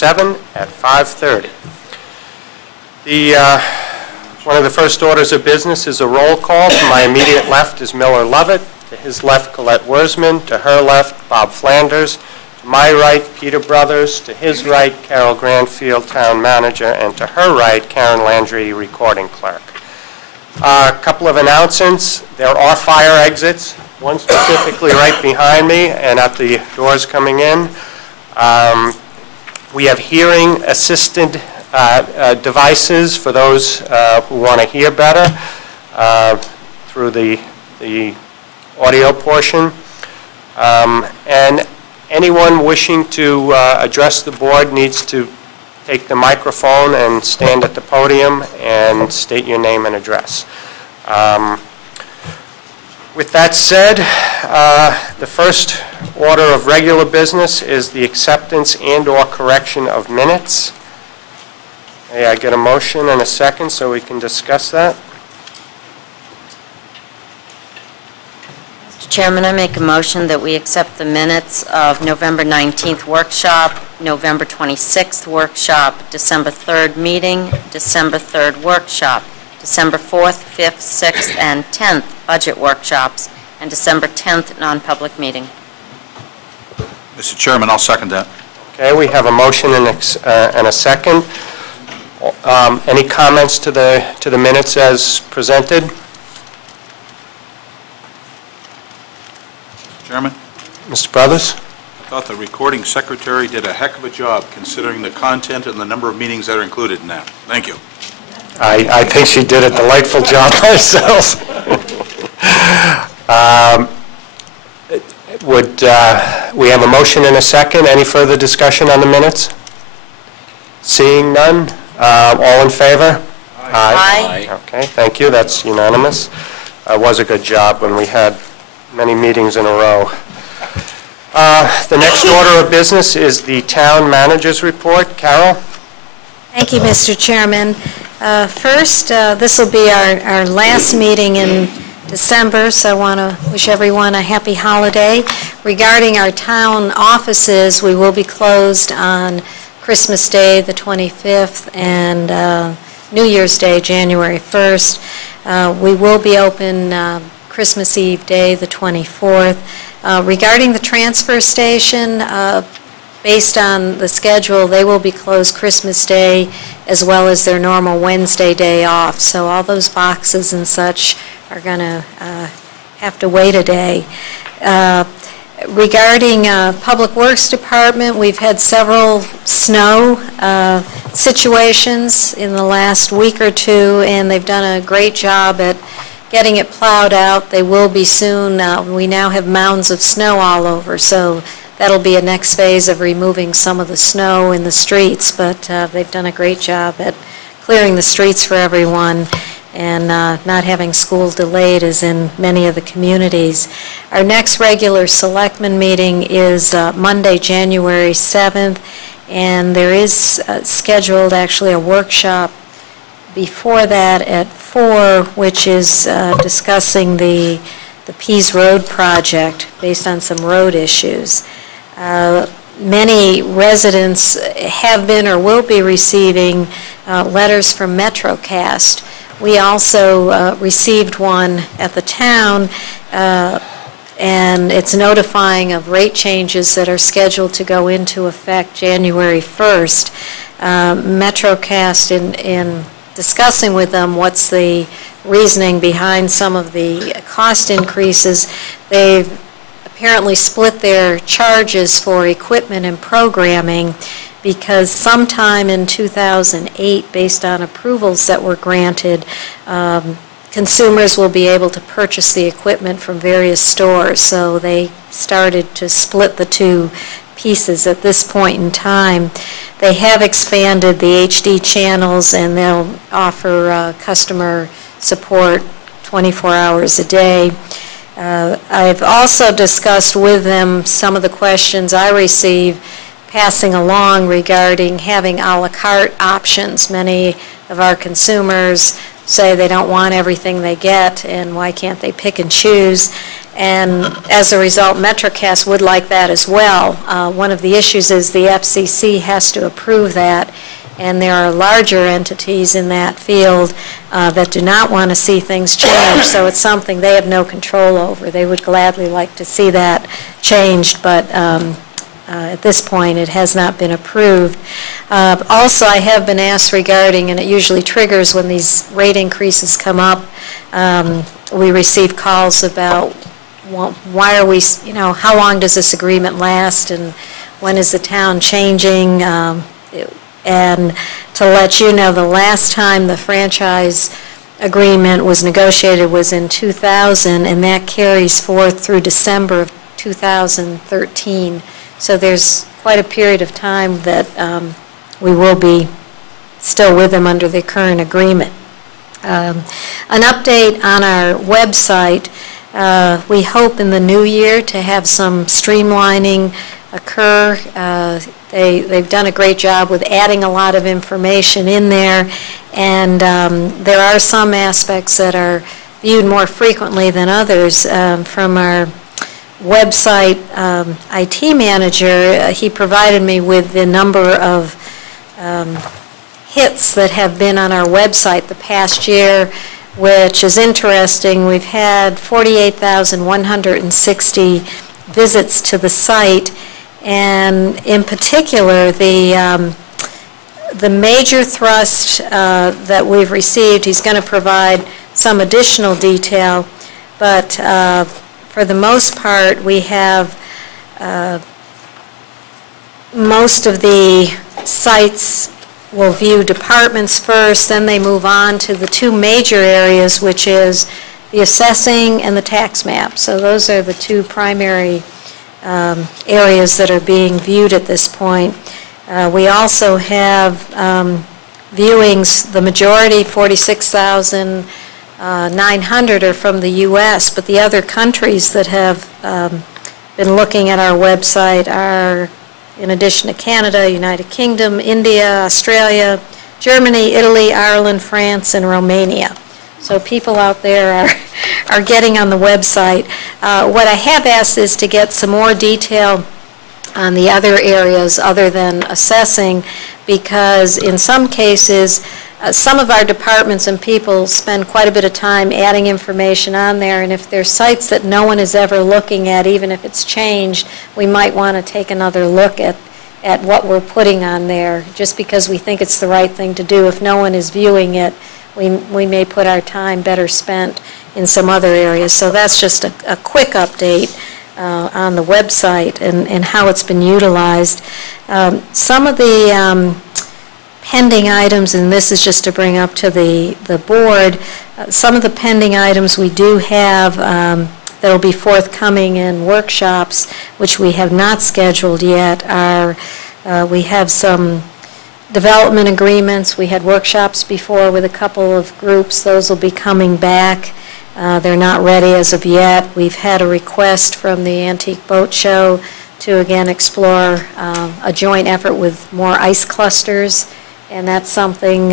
7 at 5:30. One of the first orders of business is a roll call. To my immediate left is Miller Lovett. To his left, Colette Wurzman. To her left, Bob Flanders. To my right, Peter Brothers. To his right, Carol Granfield, Town Manager. And to her right, Karen Landry, Recording Clerk. A couple of announcements. There are fire exits, one specifically right behind me and at the doors coming in. We have hearing assisted devices for those who want to hear better through the audio portion. And anyone wishing to address the board needs to take the microphone and stand at the podium and state your name and address. With that said, the first order of regular business is the acceptance and/or correction of minutes. May I get a motion and a second so we can discuss that? Mr. Chairman, I make a motion that we accept the minutes of November 19th workshop, November 26th workshop, December 3rd meeting, December 3rd workshop, December 4th, 5th, 6th, and 10th budget workshops, and December 10th non-public meeting. Mr. Chairman, I'll second that. Okay, we have a motion and a second. Any comments to the minutes as presented? Mr. Chairman? Mr. Brothers? I thought the recording secretary did a heck of a job considering the content and the number of meetings that are included in that. Thank you. I think she did a delightful job myself. We have a motion and a second. Any further discussion on the minutes? Seeing none, all in favor? Aye. Okay, thank you. That's unanimous. It was a good job when we had many meetings in a row. The next order of business is the town manager's report. Carol? Thank you, Mr. Chairman. First, this will be our last meeting in December, so I want to wish everyone a happy holiday. Regarding our town offices, we will be closed on Christmas Day, the 25th, and New Year's Day, January 1st. We will be open Christmas Eve Day, the 24th. Regarding the transfer station, based on the schedule, they will be closed Christmas Day as well as their normal Wednesday day off. So all those boxes and such are going to have to wait a day. Regarding Public Works Department, we've had several snow situations in the last week or two, and they've done a great job at getting it plowed out. They will be soon. We now have mounds of snow all over, so that'll be a next phase of removing some of the snow in the streets, but they've done a great job at clearing the streets for everyone and not having school delayed as in many of the communities. Our next regular selectmen meeting is Monday, January 7th, and there is scheduled actually a workshop before that at 4, which is discussing the Pease Road project based on some road issues. Many residents have been or will be receiving letters from MetroCast. We also received one at the town, and it's notifying of rate changes that are scheduled to go into effect January 1st. MetroCast, in discussing with them what's the reasoning behind some of the cost increases, they've apparently split their charges for equipment and programming because sometime in 2008, based on approvals that were granted, consumers will be able to purchase the equipment from various stores. So they started to split the two pieces at this point in time. They have expanded the HD channels, and they'll offer customer support 24 hours a day. I've also discussed with them some of the questions I receive passing along regarding having a la carte options. Many of our consumers say they don't want everything they get, and why can't they pick and choose? And as a result, MetroCast would like that as well. One of the issues is the FCC has to approve that, and there are larger entities in that field that do not want to see things change, so it's something they have no control over. They would gladly like to see that changed, but at this point it has not been approved. Also, I have been asked regarding, and it usually triggers when these rate increases come up, we receive calls about why are we, how long does this agreement last, and when is the town changing? And to let you know, the last time the franchise agreement was negotiated was in 2000, and that carries forth through December of 2013. So there's quite a period of time that we will be still with them under the current agreement. An update on our website. We hope in the new year to have some streamlining occur. They've done a great job with adding a lot of information in there, and there are some aspects that are viewed more frequently than others. From our website IT manager, he provided me with the number of hits that have been on our website the past year, which is interesting. We've had 48,160 visits to the site, and in particular, the major thrust that we've received, he's going to provide some additional detail, but for the most part, we have most of the sites will view departments first, then they move on to the two major areas, which is the assessing and the tax map. So those are the two primary areas that are being viewed at this point. We also have viewings, the majority, 46,900 are from the U.S., but the other countries that have been looking at our website are, in addition to Canada, United Kingdom, India, Australia, Germany, Italy, Ireland, France, and Romania. So people out there are getting on the website. What I have asked is to get some more detail on the other areas other than assessing, because in some cases, some of our departments and people spend quite a bit of time adding information on there, and if there's sites that no one is ever looking at, even if it's changed, we might want to take another look at what we're putting on there, just because we think it's the right thing to do. If no one is viewing it, we may put our time better spent in some other areas. So that's just a quick update on the website and how it's been utilized. Some of the pending items, and this is just to bring up to the board, some of the pending items we do have that will be forthcoming in workshops, which we have not scheduled yet, are we have some development agreements. We had workshops before with a couple of groups. Those will be coming back. They're not ready as of yet. We've had a request from the Antique Boat Show to again explore a joint effort with more ice clusters, and that's something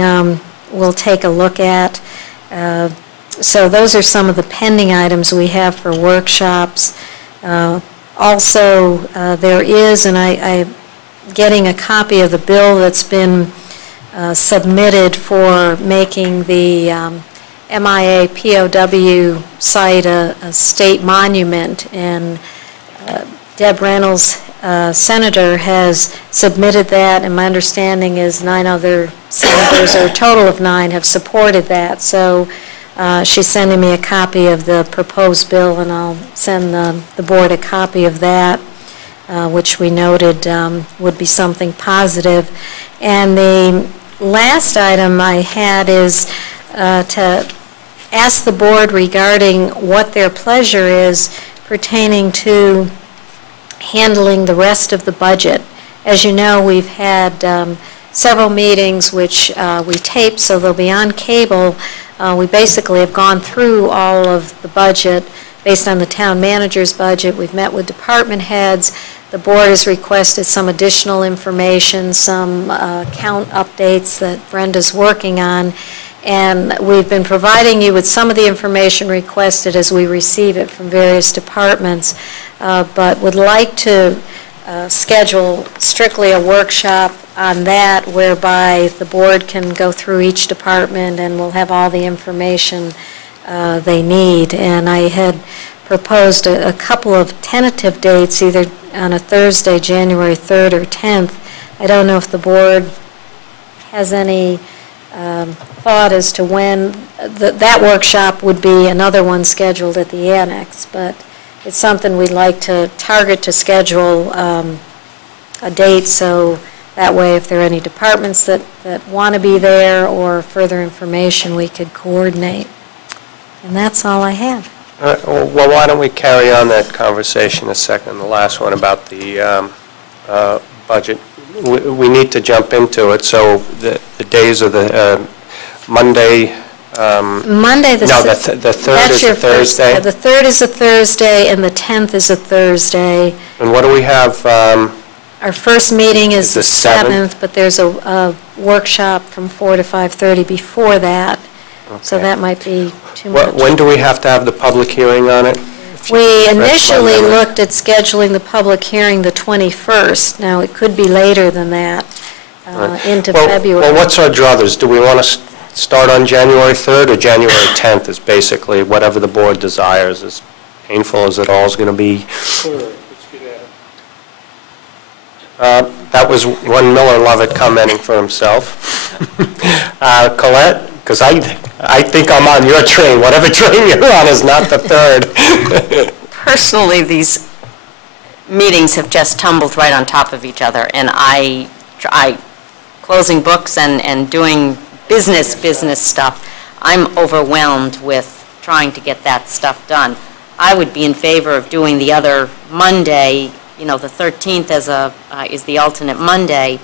we'll take a look at. So those are some of the pending items we have for workshops. Also, there is, and I'm getting a copy of the bill that's been submitted for making the MIA POW site a state monument, and Deb Reynolds, Senator, has submitted that, and my understanding is 9 other senators, or a total of 9, have supported that. So she's sending me a copy of the proposed bill, and I'll send the board a copy of that, which we noted would be something positive. And the last item I had is to ask the board regarding what their pleasure is pertaining to handling the rest of the budget. As you know, we've had several meetings which we taped, so they'll be on cable. We basically have gone through all of the budget based on the town manager's budget. We've met with department heads. The board has requested some additional information, some count updates that Brenda's working on. And we've been providing you with some of the information requested as we receive it from various departments, but would like to schedule strictly a workshop on that whereby the board can go through each department and we'll have all the information they need. And I had proposed a couple of tentative dates, either on a Thursday, January 3rd or 10th. I don't know if the board has any thought as to when that workshop would be another one scheduled at the annex, but it's something we'd like to target to schedule a date, so that way if there are any departments that want to be there or further information, we could coordinate. And that's all I have. Well, why don't we carry on that conversation a second, the last one about the budget. We need to jump into it, so the days of the Monday... Monday, the 3rd is a Thursday? The 3rd is a Thursday, and the 10th is a Thursday. And what do we have? Our first meeting is the 7th, but there's a workshop from 4 to 5:30 before that, so that might be too much. When do we have to have the public hearing on it? We initially looked at scheduling the public hearing the 21st. Now, it could be later than that, into February. Well, what's our druthers? Do we want to start on January 3rd or January 10th is basically whatever the board desires, as painful as it all is going to be. That was one Miller Lovett commenting for himself. Colette? Because I think I'm on your train. Whatever train you're on is not the 3rd. Personally, these meetings have just tumbled right on top of each other, and I closing books and doing business stuff, I'm overwhelmed with trying to get that stuff done. I would be in favor of doing the other Monday, the 13th is the alternate Monday.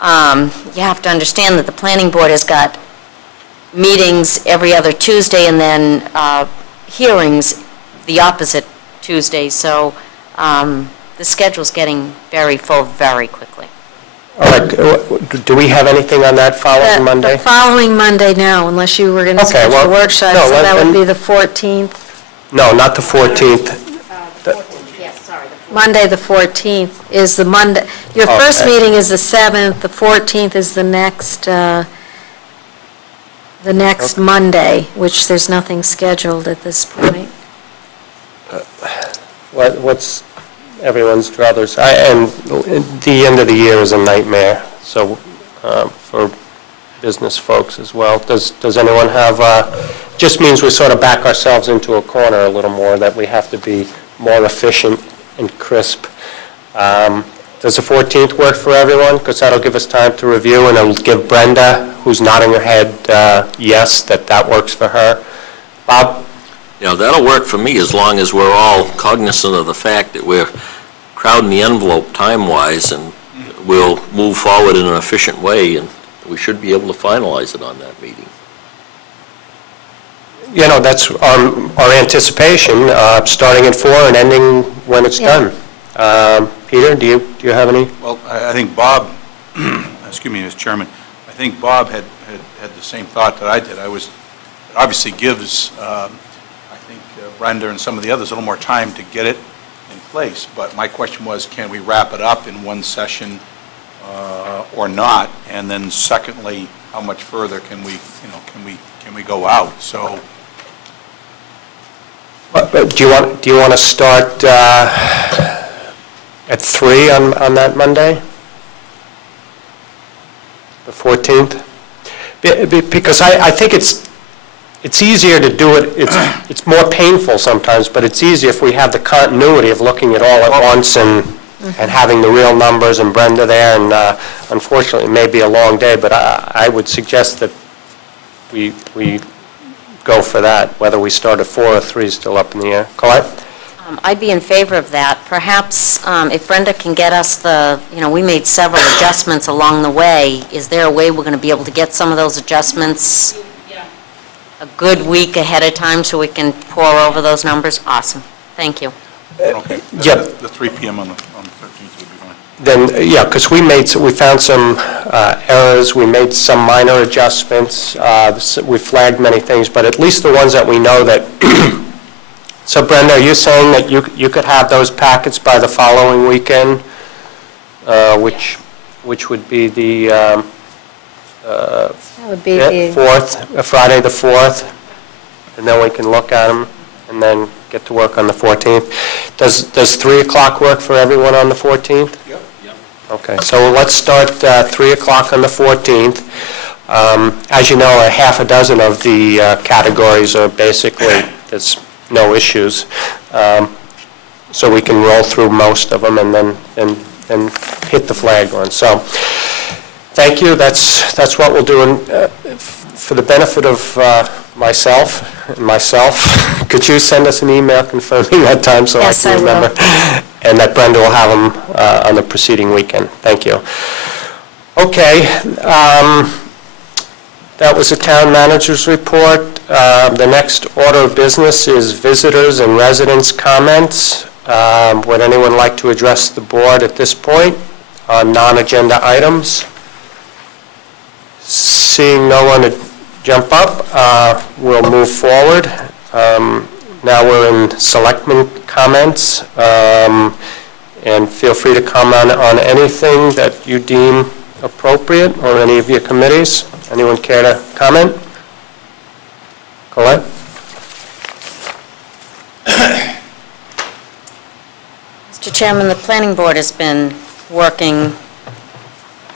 You have to understand that the planning board has got meetings every other Tuesday and then hearings the opposite Tuesday, so the schedule's getting very full very quickly. All right, do we have anything on that following Monday? The following Monday, no, unless you were going to schedule a workshop, so that would be the 14th. No, not the 14th. Yes, sorry. Monday, the 14th, is the Monday. Your first meeting is the 7th, the 14th is the next Monday, which there's nothing scheduled at this point. What's everyone's druthers? And the end of the year is a nightmare, so for business folks as well. Does anyone have, just means we sort of back ourselves into a corner a little more, that we have to be more efficient and crisp. Does the 14th work for everyone? Because that'll give us time to review, and it'll give Brenda, who's nodding her head yes, that works for her. Bob? Yeah, that'll work for me as long as we're all cognizant of the fact that we're crowding the envelope time-wise, and we'll move forward in an efficient way, and we should be able to finalize it on that meeting. That's our anticipation, starting at 4 and ending when it's done. Peter, do you have any? Well, I think Bob, excuse me, Mr. Chairman, I think Bob had the same thought that I did. It obviously gives, I think, Brenda and some of the others a little more time to get it in place. But my question was, can we wrap it up in one session or not? And then secondly, how much further can we go out? So. Do you want to start at 3 on that Monday, the 14th? Because I think it's easier to do it. It's more painful sometimes, but it's easier if we have the continuity of looking at all at once and having the real numbers and Brenda there. And unfortunately, it may be a long day, but I would suggest that we go for that. Whether we start at 4 or 3 is still up in the air. Colette? I'd be in favor of that. Perhaps if Brenda can get us we made several adjustments along the way. Is there a way we're going to be able to get some of those adjustments a good week ahead of time so we can pour over those numbers? Awesome. Thank you. Okay. Yep. The 3 p.m. on the 13th would be fine. then, yeah, because we found some errors, we made some minor adjustments, we flagged many things, but at least the ones that we know that. So Brenda, are you saying that you could have those packets by the following weekend, which would be the That would be the 4th, Friday the 4th, and then we can look at them and then get to work on the 14th. Does 3 o'clock work for everyone on the 14th? Yep. Okay, so let's start 3 o'clock on the 14th. As you know, a half a dozen of the categories are basically, there's no issues. So we can roll through most of them and then hit the flag one. So thank you. That's what we'll do. For the benefit of myself, could you send us an email confirming that time so Yes, I can remember? And that Brenda will have them on the preceding weekend. Thank you. Okay. That was the town manager's report. The next order of business is visitors and residents' comments. Would anyone like to address the board at this point on non-agenda items? Seeing no one to jump up, we'll move forward. Now we're in selectmen comments, and feel free to comment on anything that you deem appropriate or any of your committees. Anyone care to comment? Colette? Mr. Chairman, the planning board has been working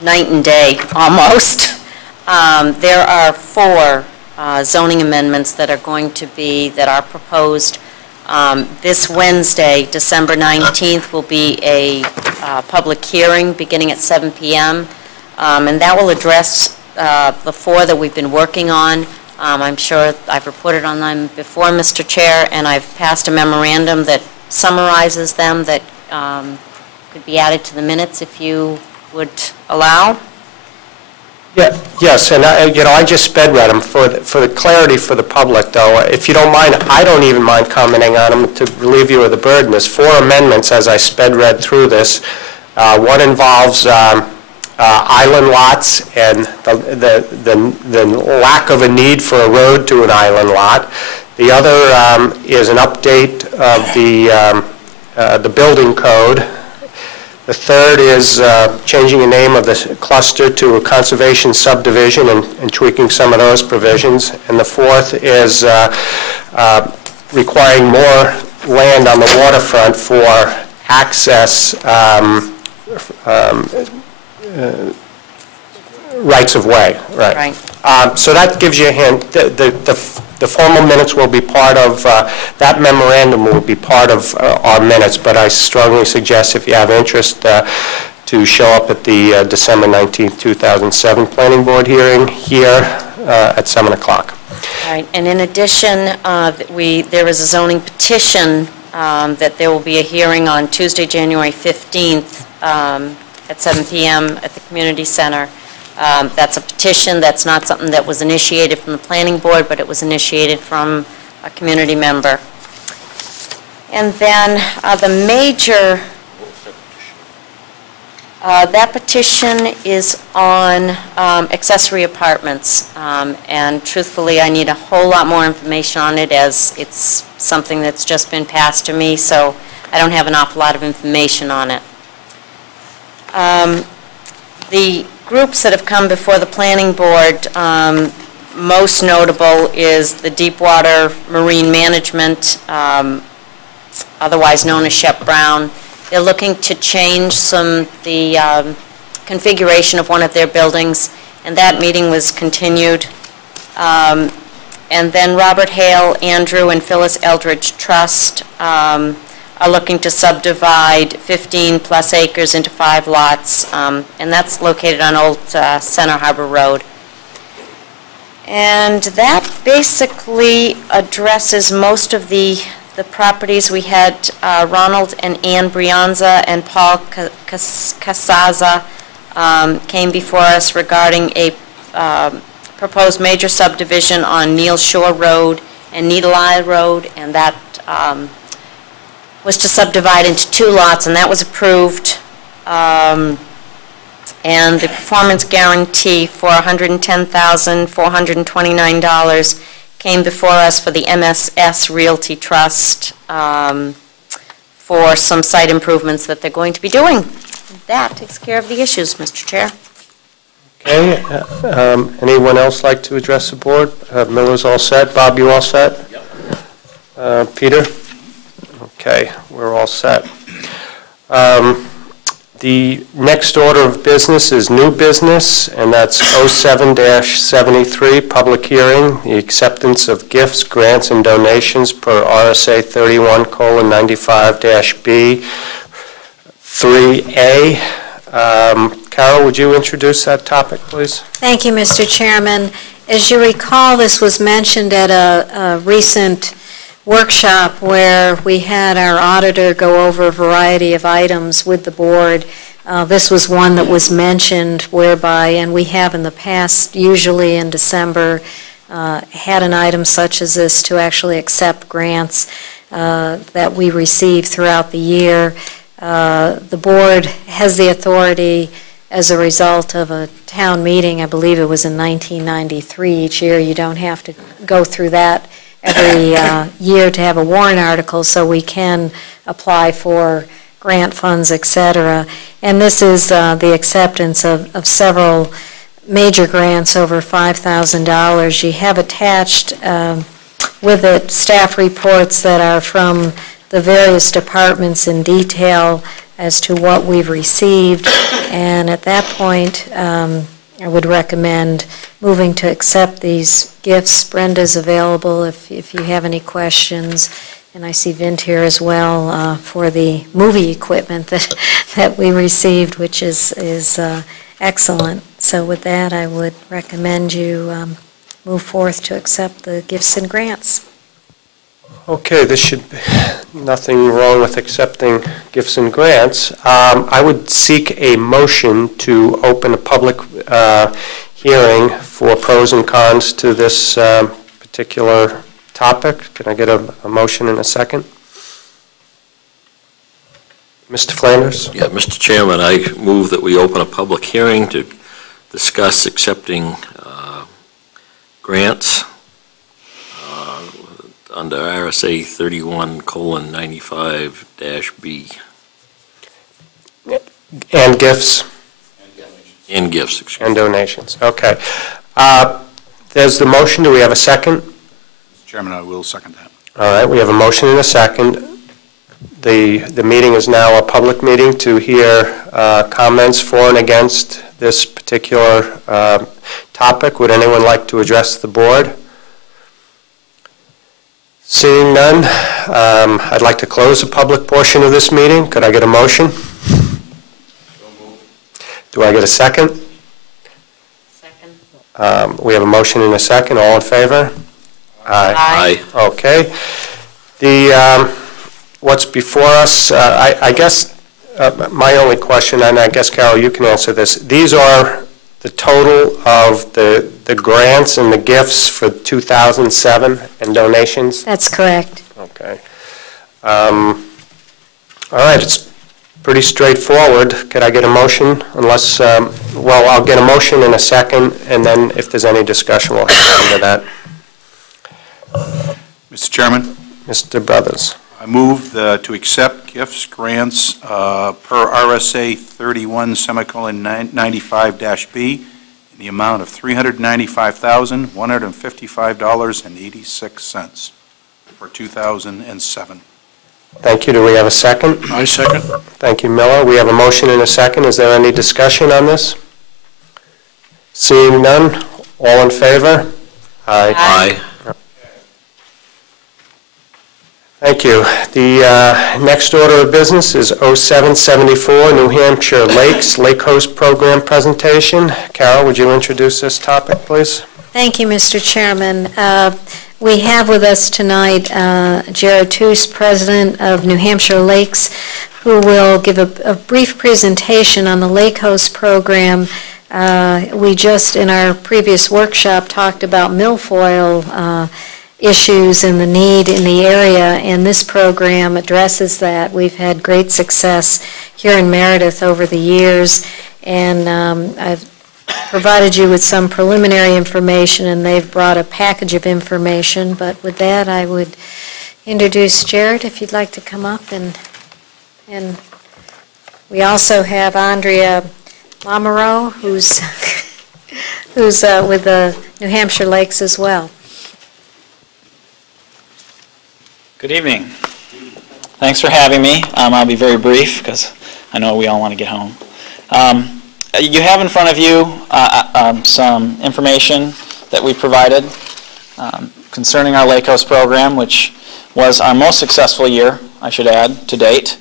night and day, almost. There are 4 zoning amendments that are proposed. This Wednesday, December 19th, will be a public hearing beginning at 7 p.m. And that will address the 4 that we've been working on. I'm sure I've reported on them before, Mr. Chair, and I've passed a memorandum that summarizes them that could be added to the minutes if you would allow. Yeah, yes, and I just sped read them. For the clarity for the public, though, if you don't mind, I don't even mind commenting on them to relieve you of the burden. There's 4 amendments as I sped read through this. One involves island lots and the lack of a need for a road to an island lot. The other is an update of the building code. The third is changing the name of the cluster to a conservation subdivision and tweaking some of those provisions. And the fourth is requiring more land on the waterfront for access rights of way. Right. So that gives you a hint. The formal minutes will be part of, that memorandum will be part of our minutes, but I strongly suggest if you have interest to show up at the December 19th, 2007 Planning Board hearing here at 7 o'clock. All right, and in addition, there is a zoning petition that there will be a hearing on Tuesday, January 15th at 7 p.m. at the Community Center. That's a petition. That's not something that was initiated from the planning board, but it was initiated from a community member. And then the major, that petition is on accessory apartments. And truthfully, I need a whole lot more information on it as it's something that's just been passed to me, so I don't have an awful lot of information on it. The groups that have come before the planning board, most notable is the Deepwater Marine Management, otherwise known as Shep Brown. They're looking to change the configuration of one of their buildings, and that meeting was continued. And then Robert Hale, Andrew, and Phyllis Eldridge Trust are looking to subdivide 15-plus acres into 5 lots, and that's located on Old Center Harbor Road. And that basically addresses most of the properties. We had Ronald and Ann Brianza and Paul Casaza came before us regarding a proposed major subdivision on Neal Shore Road and Needle Eye Road, and that was to subdivide into 2 lots, and that was approved. And the performance guarantee for $110,429 came before us for the MSS Realty Trust for some site improvements that they're going to be doing. That takes care of the issues, Mr. Chair. Okay, anyone else like to address the board? Miller's all set. Bob, you all set? Yep. Peter? Okay, we're all set. The next order of business is new business, and that's 07-73, public hearing, the acceptance of gifts, grants, and donations per RSA 31:95-B 3A. Carol, would you introduce that topic, please? Thank you, Mr. Chairman. As you recall, this was mentioned at a recent workshop where we had our auditor go over a variety of items with the board. This was one that was mentioned whereby, and we have in the past, usually in December, had an item such as this to actually accept grants that we receive throughout the year. The board has the authority as a result of a town meeting, I believe it was in 1993 each year. You don't have to go through that every year to have a warrant article, so we can apply for grant funds, etc. And this is the acceptance of several major grants over $5,000. You have attached with it staff reports that are from the various departments in detail as to what we've received, and at that point I would recommend moving to accept these gifts. Brenda's available if you have any questions, and I see Vint here as well for the movie equipment that we received, which is excellent. So with that, I would recommend you move forth to accept the gifts and grants. Okay, this should be nothing wrong with accepting gifts and grants. I would seek a motion to open a public hearing for pros and cons to this particular topic. Can I get a motion in a second? Mr. Flanders? Yeah, Mr. Chairman, I move that we open a public hearing to discuss accepting grants under RSA 31:95-B. And gifts? And gifts, excuse me. And donations, okay. There's the motion. Do we have a second? Mr. Chairman, I will second that. All right, we have a motion and a second. The meeting is now a public meeting to hear comments for and against this particular topic. Would anyone like to address the board? Seeing none, I'd like to close the public portion of this meeting. Could I get a motion? Do I get a second? Second. We have a motion and a second. All in favor? Aye. Okay. What's before us, I guess my only question, and I guess, Carol, you can answer this. These are the total of the grants and the gifts for 2007 and donations? That's correct. Okay. All right, it's pretty straightforward. Could I get a motion? Unless, well, I'll get a motion in a second, and then if there's any discussion, we'll come to that. Mr. Chairman? Mr. Brothers. I move to accept gifts, grants per RSA 31:95-B in the amount of $395,155.86 for 2007. Thank you. Do we have a second? I second. Thank you, Miller. We have a motion and a second. Is there any discussion on this? Seeing none, all in favor? Aye. Aye. Thank you. The next order of business is 0774 New Hampshire Lakes Lake Coast Program presentation. Carol, would you introduce this topic, please? Thank you, Mr. Chairman. We have with us tonight Jared Toos, President of New Hampshire Lakes, who will give a brief presentation on the Lake Coast program. We just, in our previous workshop, talked about milfoil issues and the need in the area, and this program addresses that. We've had great success here in Meredith over the years, and I've provided you with some preliminary information, and they've brought a package of information. But with that, I would introduce Jared, if you'd like to come up, and we also have Andrea Lamoureux, who's with the New Hampshire Lakes as well. Good evening. Thanks for having me. I'll be very brief because I know we all want to get home. You have in front of you some information that we provided concerning our Lake Coast program, which was our most successful year, I should add, to date.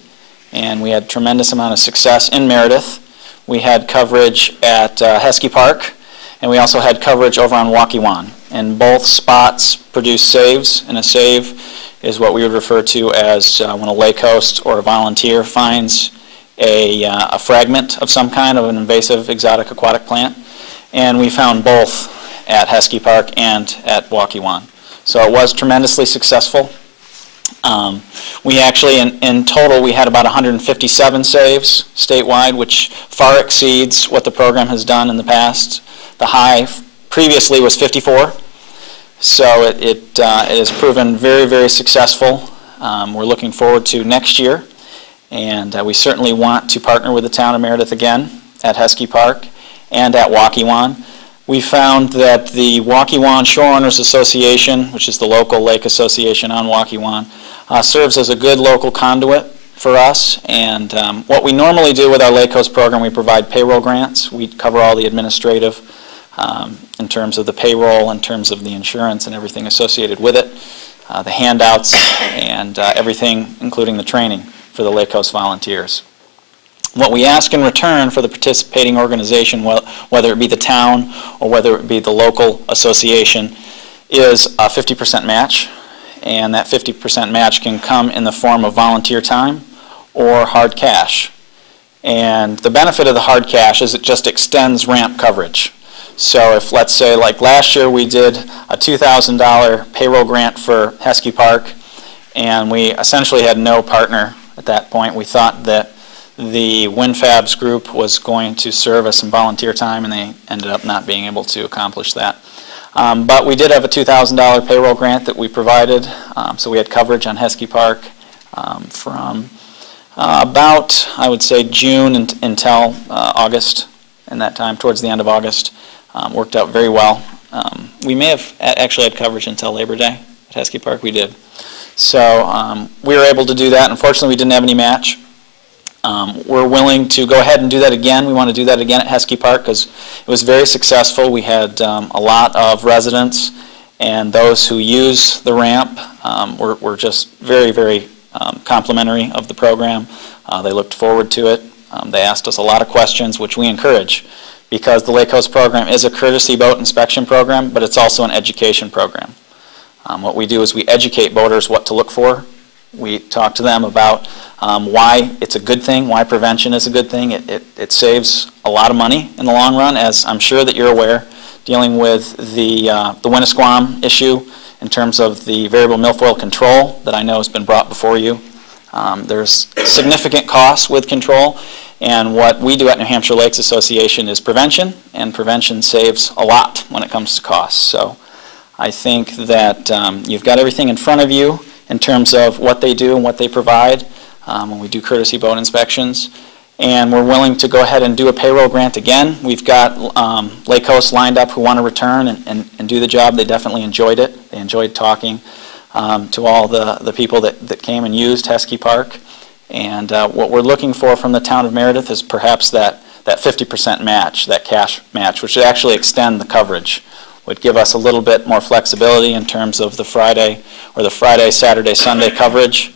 And we had tremendous amount of success in Meredith. We had coverage at Heskey Park, and we also had coverage over on Waukee. And both spots produced saves, and a save is what we would refer to as when a lake host or a volunteer finds a fragment of some kind of an invasive exotic aquatic plant. And we found both at Heskey Park and at Waukee. So it was tremendously successful. We actually, in total, we had about 157 saves statewide, which far exceeds what the program has done in the past. The high previously was 54. So it has proven very, very successful. We're looking forward to next year, and we certainly want to partner with the town of Meredith again at Heskey Park and at Waukee. We found that the Waukee Shore Owners Association, which is the local lake association on Waukee, serves as a good local conduit for us. And what we normally do with our Lake Coast program, we provide payroll grants. We cover all the administrative in terms of the payroll, in terms of the insurance and everything associated with it, the handouts, and everything, including the training for the Lake Coast volunteers. What we ask in return for the participating organization, whether it be the town or whether it be the local association, is a 50% match. And that 50% match can come in the form of volunteer time or hard cash. And the benefit of the hard cash is it just extends ramp coverage. So if, let's say, like last year, we did a $2,000 payroll grant for Heskey Park, and we essentially had no partner at that point. We thought that the WinFabs group was going to serve us some volunteer time, and they ended up not being able to accomplish that. But we did have a $2,000 payroll grant that we provided, so we had coverage on Heskey Park from about, I would say, June until August, and that time, towards the end of August. Worked out very well. We may have actually had coverage until Labor Day at Heskey Park. We did. So we were able to do that. Unfortunately, we didn't have any match. We're willing to go ahead and do that again. We want to do that again at Heskey Park because it was very successful. We had a lot of residents, and those who use the ramp were just very, very complimentary of the program. They looked forward to it. They asked us a lot of questions, which we encourage, because the Lake Coast program is a courtesy boat inspection program, but it's also an education program. What we do is we educate boaters what to look for. We talk to them about why it's a good thing, why prevention is a good thing. It saves a lot of money in the long run, as I'm sure that you're aware, dealing with the Winnisquam issue in terms of the variable milfoil control that I know has been brought before you. There's significant costs with control, and what we do at New Hampshire Lakes Association is prevention, and prevention saves a lot when it comes to costs. So I think that you've got everything in front of you in terms of what they do and what they provide when we do courtesy boat inspections. And we're willing to go ahead and do a payroll grant again. We've got Lake Coast lined up who want to return and do the job. They definitely enjoyed it. They enjoyed talking to all the people that came and used Heskey Park. And what we're looking for from the town of Meredith is perhaps that 50% match, that cash match, which would actually extend the coverage, would give us a little bit more flexibility in terms of the Friday or the Friday, Saturday, Sunday coverage.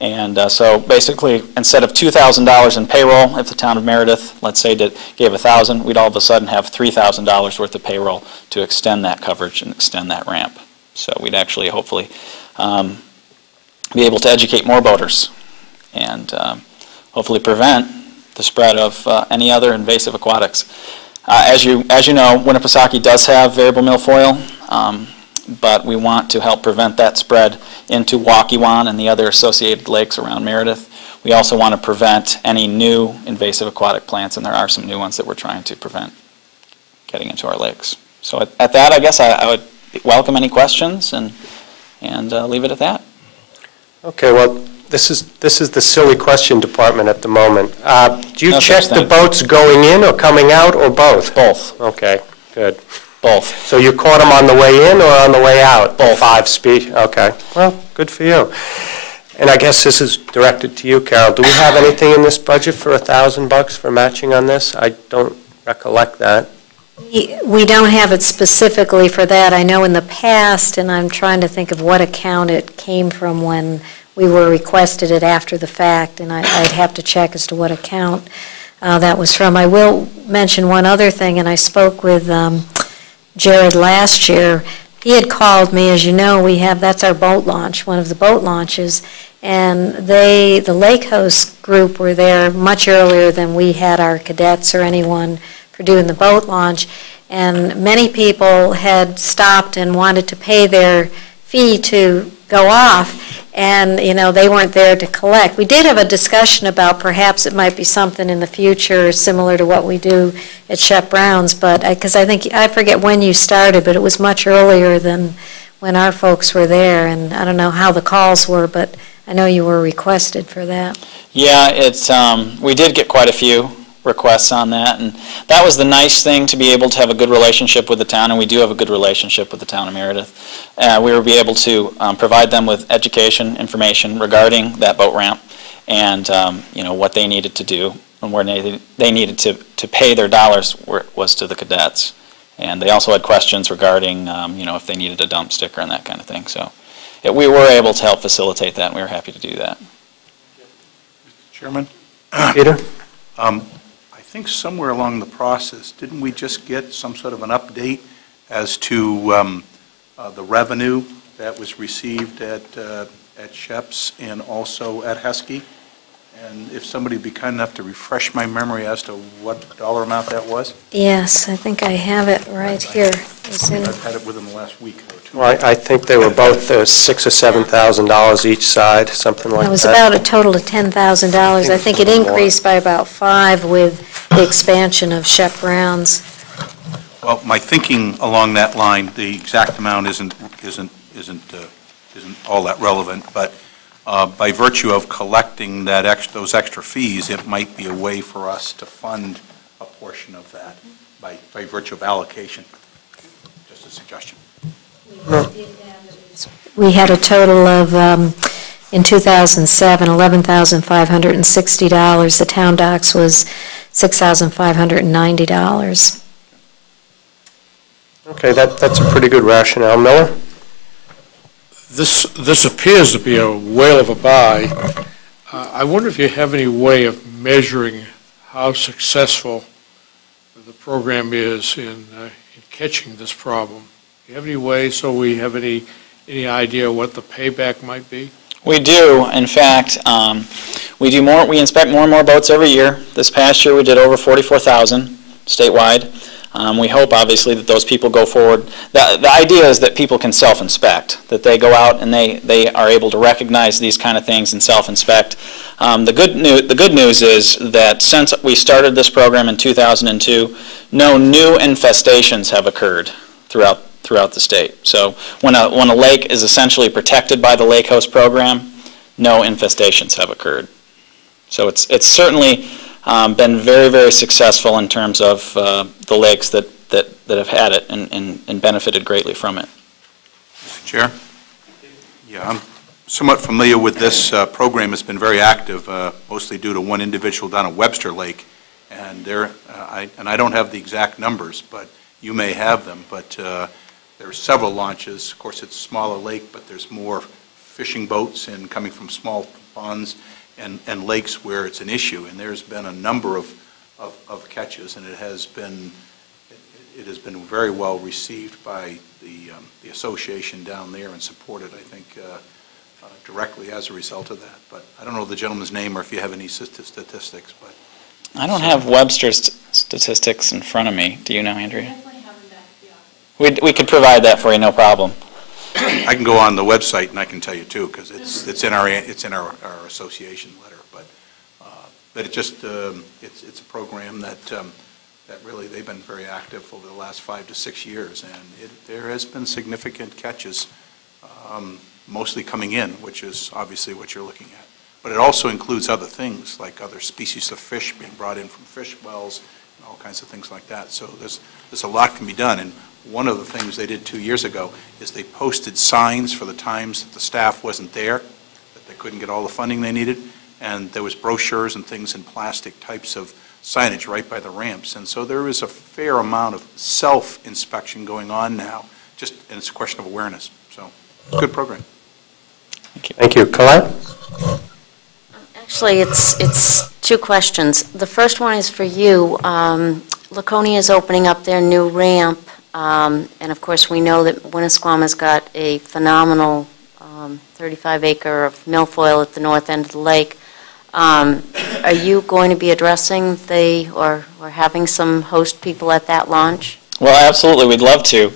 And so basically, instead of $2,000 in payroll, if the town of Meredith, let's say, gave $1,000, we'd all of a sudden have $3,000 worth of payroll to extend that coverage and extend that ramp. So we'd actually hopefully be able to educate more boaters and hopefully prevent the spread of any other invasive aquatics. As you know, Winnipesaukee does have variable milfoil, but we want to help prevent that spread into Waukee and the other associated lakes around Meredith. we also want to prevent any new invasive aquatic plants, and there are some new ones that we're trying to prevent getting into our lakes. So at that, I guess I would welcome any questions and leave it at that. Okay, well, this is the silly question department at the moment. Do you No check such the thing. boats going in or coming out, or both? Both. Okay, good. Both. So you caught them on the way in or on the way out? Both. 5 species, okay. Well, good for you. And I guess this is directed to you, Carol. Do we have anything in this budget for $1,000 for matching on this? I don't recollect that. We don't have it specifically for that. I know in the past, and I'm trying to think of what account it came from when we were requested it after the fact, and I'd have to check as to what account that was from. I will mention one other thing, and I spoke with Jared last year. He had called me, as you know, that's our boat launch, one of the boat launches, and the Lake Host group were there much earlier than we had our cadets or anyone for doing the boat launch, and many people had stopped and wanted to pay their fee to go off, and they weren't there to collect. We did have a discussion about perhaps it might be something in the future similar to what we do at Shep Brown's, but because I forget when you started, but it was much earlier than when our folks were there, and I don't know how the calls were, but I know you were requested for that. Yeah, we did get quite a few requests on that, and that was the nice thing, to be able to have a good relationship with the town, and we do have a good relationship with the town of Meredith. We will be able to provide them with education, information regarding that boat ramp, and what they needed to do, and where they needed to pay their dollars was to the cadets. And they also had questions regarding if they needed a dump sticker and that kind of thing. So we were able to help facilitate that, and we were happy to do that. Mr. Chairman? Peter? I think somewhere along the process, didn't we just get some sort of an update as to the revenue that was received at Shep's and also at Heskey? And if somebody would be kind enough to refresh my memory as to what dollar amount that was? Yes, I think I have it right here. I've had it within the last week or two. Well, I think they were both $6,000 or $7,000 each side, something like that. It was about a total of $10,000. I think it increased by about $5,000 with the expansion of Shep Brown's. Well, my thinking along that line, the exact amount isn't all that relevant, but by virtue of collecting those extra fees, it might be a way for us to fund a portion of that by virtue of allocation. Just a suggestion. We had a total of, in 2007, $11,560. The town docks was $6,590. Okay, that's a pretty good rationale. Miller? This appears to be a whale of a buy. I wonder if you have any way of measuring how successful the program is in catching this problem. Do you have any way so we have any idea what the payback might be? We do. In fact, we inspect more and more boats every year. This past year we did over 44,000 statewide. We hope, obviously, that those people go forward. The idea is that people can self-inspect, that they go out and they are able to recognize these kind of things and self-inspect. The good news is that since we started this program in 2002, no new infestations have occurred throughout the state. So when a lake is essentially protected by the Lake Host program, no infestations have occurred. So it's certainly been very, very successful in terms of the lakes that have had it and benefited greatly from it. Mr. Chair? Yeah, I'm somewhat familiar with this program. It's been very active, mostly due to one individual down at Webster Lake. And I don't have the exact numbers, but you may have them. But there are several launches. Of course, it's a smaller lake, but there's more fishing boats and coming from small ponds and lakes where it's an issue. And there's been a number of catches, and it has been very well received by the association down there and supported, I think, directly as a result of that. But I don't know the gentleman's name or if you have any statistics. But I don't have Webster's statistics in front of me. Do you know, Andrea? We could provide that for you, no problem. I can go on the website and I can tell you too, because it's in our association letter. But But it just, it's a program that, that really, they've been very active over the last 5 to 6 years, and there has been significant catches, mostly coming in, which is obviously what you're looking at. But it also includes other things, like other species of fish being brought in from fish wells, and all kinds of things like that. So there's a lot can be done, and one of the things they did 2 years ago is they posted signs for the times that the staff wasn't there, that they couldn't get all the funding they needed, and there was brochures and things in plastic types of signage right by the ramps. And so there is a fair amount of self-inspection going on now, and it's a question of awareness. So, good program. Thank you. Thank you. Colette? Actually, it's two questions. The first one is for you. Laconia is opening up their new ramp, and of course we know that Winnisquam has got a phenomenal 35-acre of milfoil at the north end of the lake. Are you going to be addressing or having some host people at that launch? Well, absolutely, we'd love to.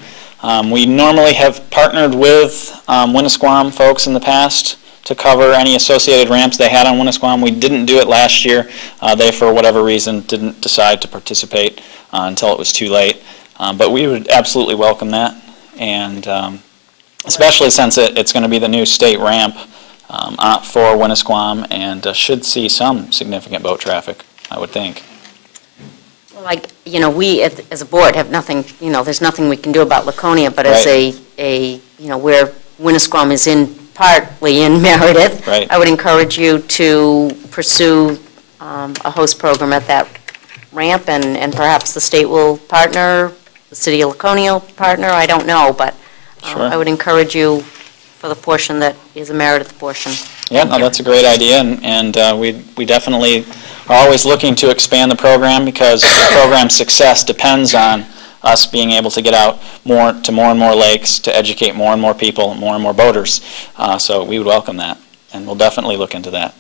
We normally have partnered with Winnisquam folks in the past to cover any associated ramps they had on Winnisquam. We didn't do it last year. They, for whatever reason, didn't decide to participate until it was too late. But we would absolutely welcome that, and especially since it's going to be the new state ramp for Winnisquam, and should see some significant boat traffic, I would think. Well, we as a board have nothing, there's nothing we can do about Laconia, but as where Winnisquam is partly in Meredith, right. I would encourage you to pursue a host program at that ramp, and perhaps the state will partner, the city of Laconia will partner, I don't know, but sure. I would encourage you for the portion that is a Meredith portion. Yeah, no, that's a great idea, and we definitely are always looking to expand the program, because the program's success depends on us being able to get out to more and more lakes, to educate more and more people, more and more boaters. So we would welcome that, and we'll definitely look into that.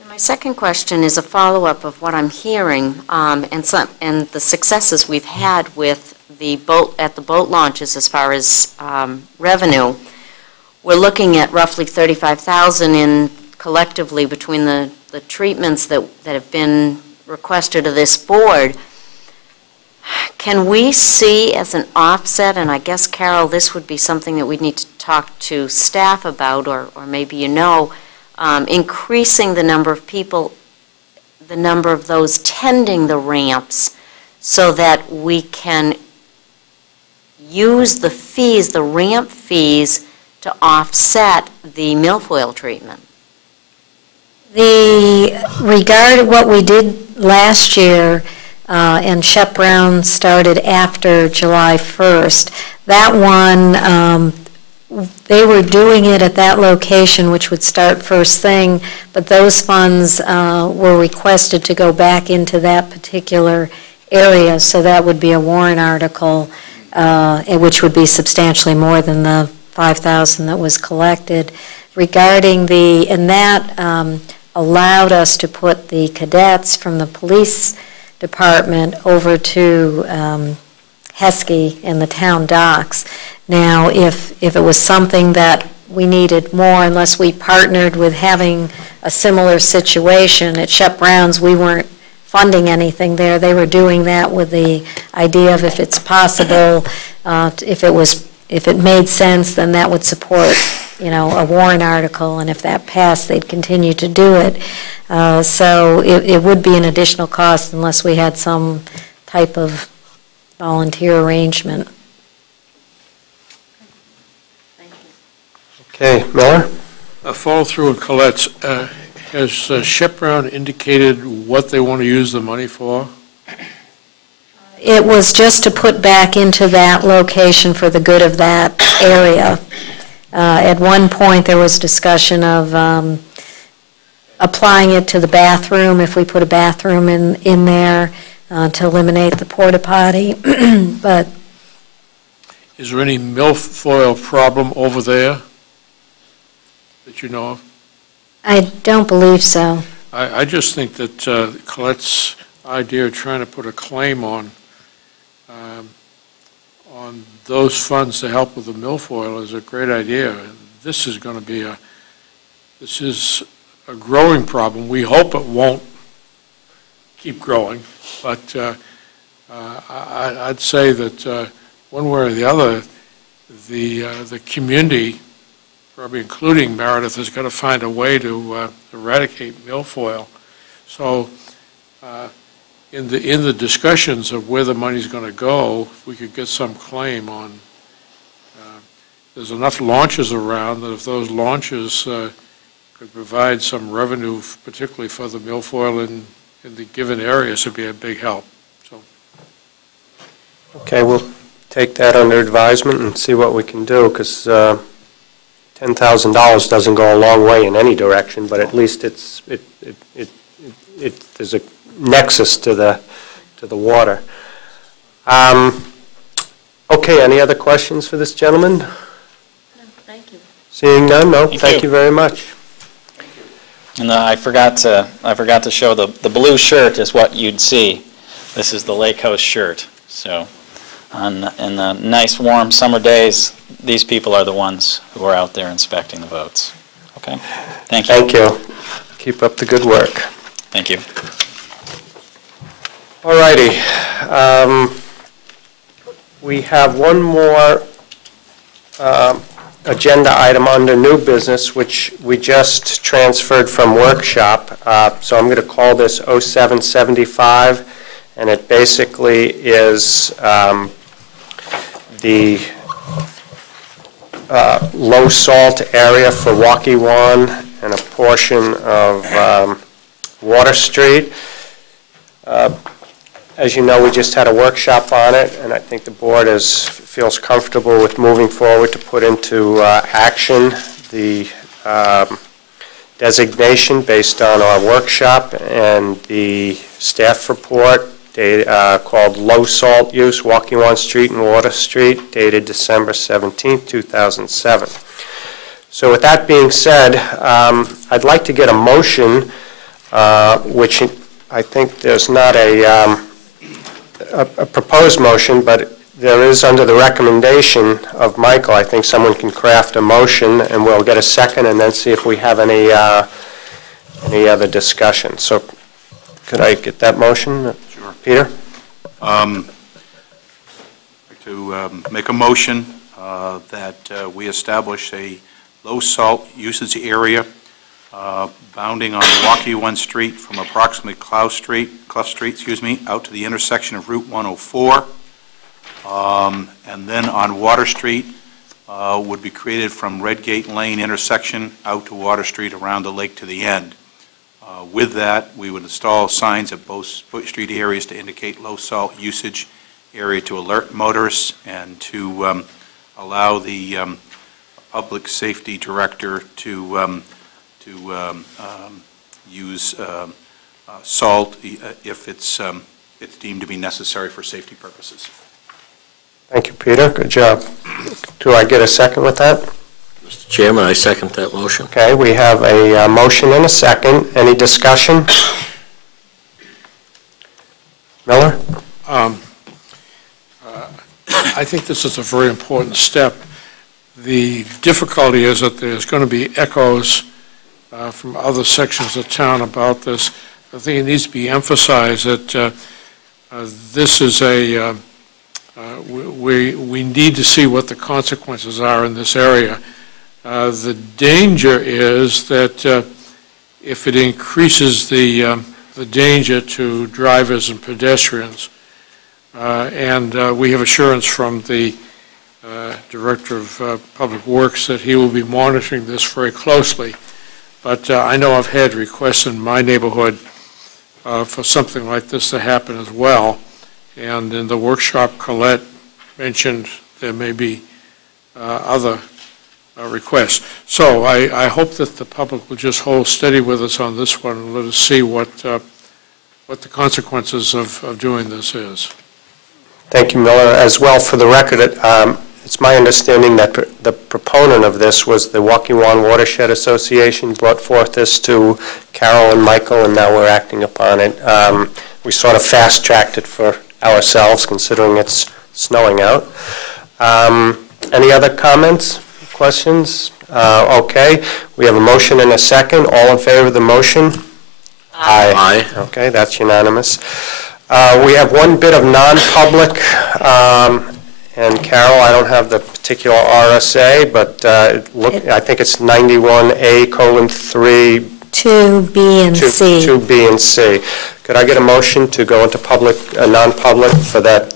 And my second question is a follow-up of what I'm hearing, and the successes we've had with the boat launches as far as revenue. We're looking at roughly $35,000 in collectively between the treatments that have been requested of this board. Can we see as an offset, and I guess, Carol, this would be something that we'd need to talk to staff about, or maybe increasing the number of people, the number of those tending the ramps, so that we can use the fees, the ramp fees, to offset the milfoil treatment? Regarding what we did last year, and Shep Brown started after July 1st, that one, they were doing it at that location, which would start first thing, but those funds were requested to go back into that particular area, so that would be a warrant article, which would be substantially more than the $5,000 that was collected. Regarding and that allowed us to put the cadets from the police department over to Heskey in the town docks. Now, if it was something that we needed more, unless we partnered with having a similar situation at Shep Brown's, we weren't funding anything there. They were doing that with the idea of, if it's possible, if it made sense, then that would support, a warrant article, and if that passed, they'd continue to do it. So it would be an additional cost unless we had some type of volunteer arrangement. Okay, Miller? A follow-through with Colette's. Has Shep Brown indicated what they want to use the money for? It was just to put back into that location for the good of that area. At one point, there was discussion of applying it to the bathroom, if we put a bathroom in there to eliminate the porta potty. But is there any milfoil problem over there that you know of? I don't believe so. I just think that Colette's idea of trying to put a claim on those funds to help with the milfoil is a great idea. This is going to be a growing problem. We hope it won't keep growing. But I'd say that one way or the other, the community, probably including Meredith, is going to find a way to eradicate milfoil. So in the discussions of where the money's going to go, if we could get some claim on, there's enough launches around that if those launches could provide some revenue, particularly for the milfoil in the given areas, would be a big help. So. Okay, we'll take that under advisement and see what we can do, because $10,000 doesn't go a long way in any direction, but at least there's a nexus to the water. Okay, any other questions for this gentleman? No, thank you. Seeing none, no, thank you. you very much. And I forgot to show the blue shirt is what you'd see. This is the Lake Coast shirt. So in the nice warm summer days, these people are the ones who are out there inspecting the boats. Okay? Thank you. Thank you. Keep up the good work. Thank you. All righty. We have one more agenda item under new business, which we just transferred from workshop. So I'm going to call this 0775, and it basically is the low salt area for Waukee and a portion of Water Street. As you know, we just had a workshop on it, and I think the board feels comfortable with moving forward to put into action the designation based on our workshop and the staff report called Low Salt Use, Waukee Street and Water Street, dated December 17, 2007. So with that being said, I'd like to get a motion, which I think there's not a proposed motion, but there is under the recommendation of Michael. I think someone can craft a motion, and we'll get a second and then see if we have any other discussion. So could I get that motion? Sure. Peter? I'd like to make a motion that we establish a low salt usage area bounding on Waukee 1 Street from approximately Clough Street, out to the intersection of Route 104. And then on Water Street would be created from Redgate Lane intersection out to Water Street around the lake to the end. With that, we would install signs at both street areas to indicate low salt usage area to alert motorists and to allow the public safety director to use salt if it's deemed to be necessary for safety purposes. Thank you, Peter. Good job. Do I get a second with that? Mr. Chairman, I second that motion. Okay, we have a motion and a second. Any discussion? Miller? I think this is a very important step. The difficulty is that there's going to be echoes from other sections of town about this. I think it needs to be emphasized that this is we need to see what the consequences are in this area. The danger is that if it increases the danger to drivers and pedestrians, and we have assurance from the Director of Public Works that he will be monitoring this very closely. But I know I've had requests in my neighborhood for something like this to happen as well. And in the workshop, Colette mentioned there may be other requests. So I hope that the public will just hold steady with us on this one and let us see what the consequences of doing this is. Thank you, Miller. As well, for the record, it's my understanding that the proponent of this was the Waukee Watershed Association, brought forth this to Carol and Michael, and now we're acting upon it. We sort of fast-tracked it for ourselves, considering it's snowing out. Any other comments, questions? Okay, we have a motion and a second. All in favor of the motion? Aye. Okay, that's unanimous. We have one bit of non-public, and Carol, I don't have the particular RSA, but I think it's 91A:3. 2B and C. 2B and C. Could I get a motion to go into public, non-public for that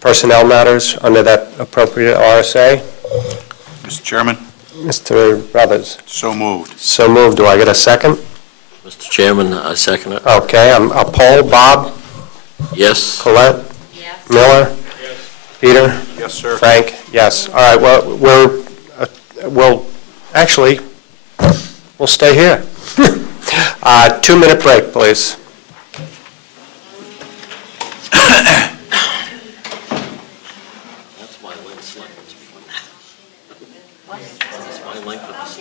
personnel matters under that appropriate RSA? Mr. Chairman, Mr. Brothers? so moved. So moved. Do I get a second? Mr. Chairman, I second it. Okay, I'll poll. Bob? Yes? Colette? Yes. Miller? Yes. Peter? Yes, sir. Frank? Yes. All right, well, we'll stay here. 2-minute break, please.